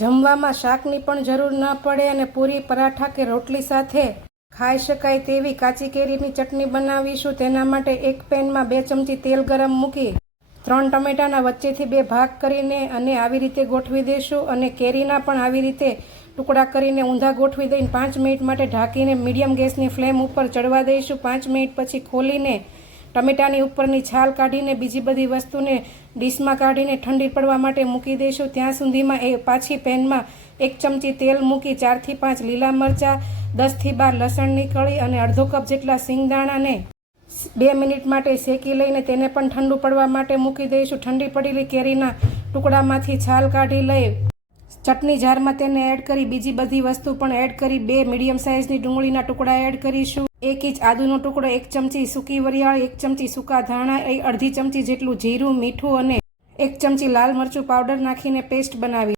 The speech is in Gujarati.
જમવામાં શાકની પણ જરૂર ન પડે અને પૂરી, પરાઠા કે રોટલી સાથે ખાઈ શકાય તેવી કાચી કેરીની ચટણી બનાવીશું। તેના માટે એક પેનમાં 2 ચમચી તેલ ગરમ મૂકી 3 ટમેટાના વચ્ચેથી 2 ભાગ કરીને અને આવી રીતે ગોઠવી દઈશું અને કેરીના પણ આવી રીતે ટુકડા કરીને ઊંધા ગોઠવી દઈને 5 મિનિટ માટે ઢાંકીને મીડિયમ ગેસની ફ્લેમ ઉપર ચડવા દઈશું। 5 મિનિટ પછી ખોલીને ટમેટાની ઉપરની છાલ કાઢીને બીજી બધી વસ્તુને ડીશમાં કાઢીને ઠંડી પડવા માટે મૂકી દઈશું। ત્યાં સુધીમાં પાછી પેનમાં 1 ચમચી તેલ મૂકી 4 થી 5 લીલા મરચાં, 10 થી 12 લસણની કળી અને અડધો કપ જેટલા સિંગદાણાને 2 મિનિટ માટે શેકી લઈને તેને પણ ઠંડુ પડવા માટે મૂકી દઈશું। ઠંડી પડેલી કેરીના ટુકડામાંથી છાલ કાઢી લઈ ચટણી જારમાં તેને એડ કરી બીજી બધી વસ્તુ પણ એડ કરી 2 મીડિયમ સાઇઝની ડુંગળીના ટુકડા એડ કરીશું। 1 ઇંચ આદુનો ટુકડો, 1 ચમચી સૂકી વરિયાળી, 1 ચમચી સૂકા ધાણા, અડધી ચમચી જેટલું જીરું, મીઠું અને 1 ચમચી લાલ મરચું પાવડર નાખીને પેસ્ટ બનાવી।